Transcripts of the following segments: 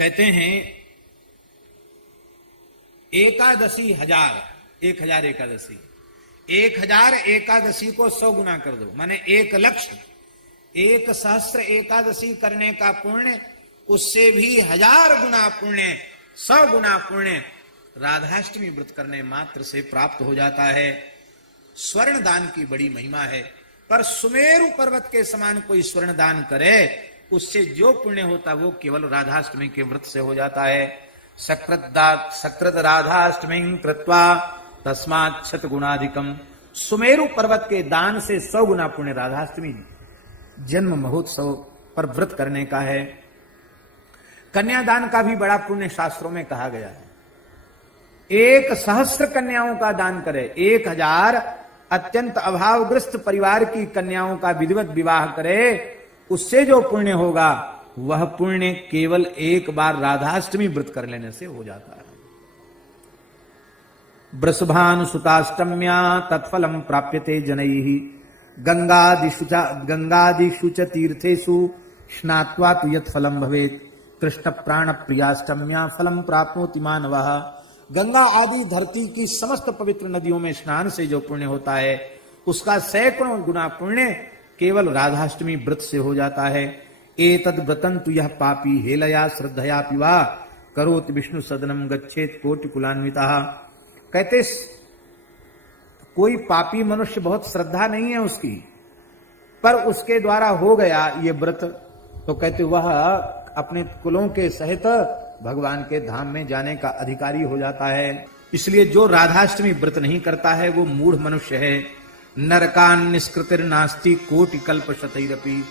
कहते हैं एकादशी 1000 एकादशी, 1000 एकादशी को 100 गुना कर दो, माने 1,00,000 1,000 एकादशी करने का पुण्य, उससे भी 1000 गुना पुण्य, 100 गुना पुण्य राधाष्टमी व्रत करने मात्र से प्राप्त हो जाता है। स्वर्ण दान की बड़ी महिमा है, पर सुमेरु पर्वत के समान कोई स्वर्ण दान करे, उससे जो पुण्य होता वो केवल राधाष्टमी के व्रत से हो जाता है। सकृत राधाष्टमी कृत्वा तस्मात् शत गुणाधिकम। सुमेरु पर्वत के दान से 100 गुना पुण्य राधाष्टमी जन्म महोत्सव पर व्रत करने का है। कन्यादान का भी बड़ा पुण्य शास्त्रों में कहा गया है। 1,000 कन्याओं का दान करे, 1000 अत्यंत अभावग्रस्त परिवार की कन्याओं का विधिवत विवाह करे, उससे जो पुण्य होगा वह पुण्य केवल एक बार राधाष्टमी व्रत कर लेने से हो जाता है। वृषभानुसुताष्टम्या तत्फलम प्राप्यते जनैः गंगादिषु च तीर्थेषु स्नात्वा तु यत् फलम भवेत् कृष्ण प्राण प्रियाष्टम्या फलम प्राप्नोति मानवः। गंगा आदि धरती की समस्त पवित्र नदियों में स्नान से जो पुण्य होता है उसका सैकड़ों गुना पुण्य केवल राधाष्टमी व्रत से हो जाता है। एतद् व्रतं तु यह पापी हेलया श्रद्धया पिवा करोति विष्णु सदनम गच्छेत कोटि कुलान्वितः। कहते कोई पापी मनुष्य बहुत श्रद्धा नहीं है उसकी, पर उसके द्वारा हो गया ये व्रत, तो कहते वह अपने कुलों के सहित भगवान के धाम में जाने का अधिकारी हो जाता है। इसलिए जो राधाष्टमी व्रत नहीं करता है वो मूढ़ मनुष्य है। नरकान निष्कृतिर नास्ति कोटि कल्प शतैरपि,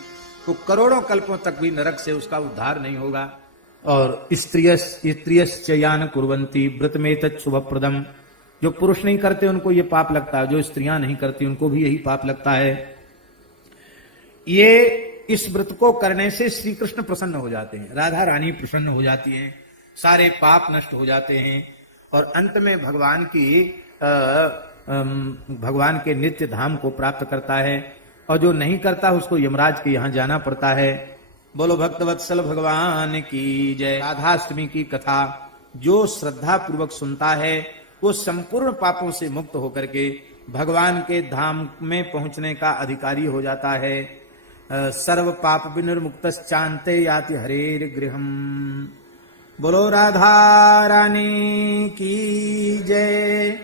तो करोड़ों कल्पों तक भी नरक से उसका उद्धार नहीं होगा। और स्त्रियश्च यान कुर्वन्ति व्रत में तत् शुभप्रदम, जो पुरुष नहीं करते उनको ये पाप लगता है, जो स्त्रियां नहीं करती उनको भी यही पाप लगता है। ये इस व्रत को करने से श्री कृष्ण प्रसन्न हो जाते हैं, राधा रानी प्रसन्न हो जाती हैं, सारे पाप नष्ट हो जाते हैं और अंत में भगवान के नित्य धाम को प्राप्त करता है। और जो नहीं करता उसको यमराज के यहां जाना पड़ता है। बोलो भक्तवत्सल भगवान की जय। राधाष्टमी की कथा जो श्रद्धा पूर्वक सुनता है वो संपूर्ण पापों से मुक्त होकर के भगवान के धाम में पहुंचने का अधिकारी हो जाता है। सर्व पाप विनिर्मुक्तश्चान्ते याति हरेर गृहम। बोलो राधा रानी की जय।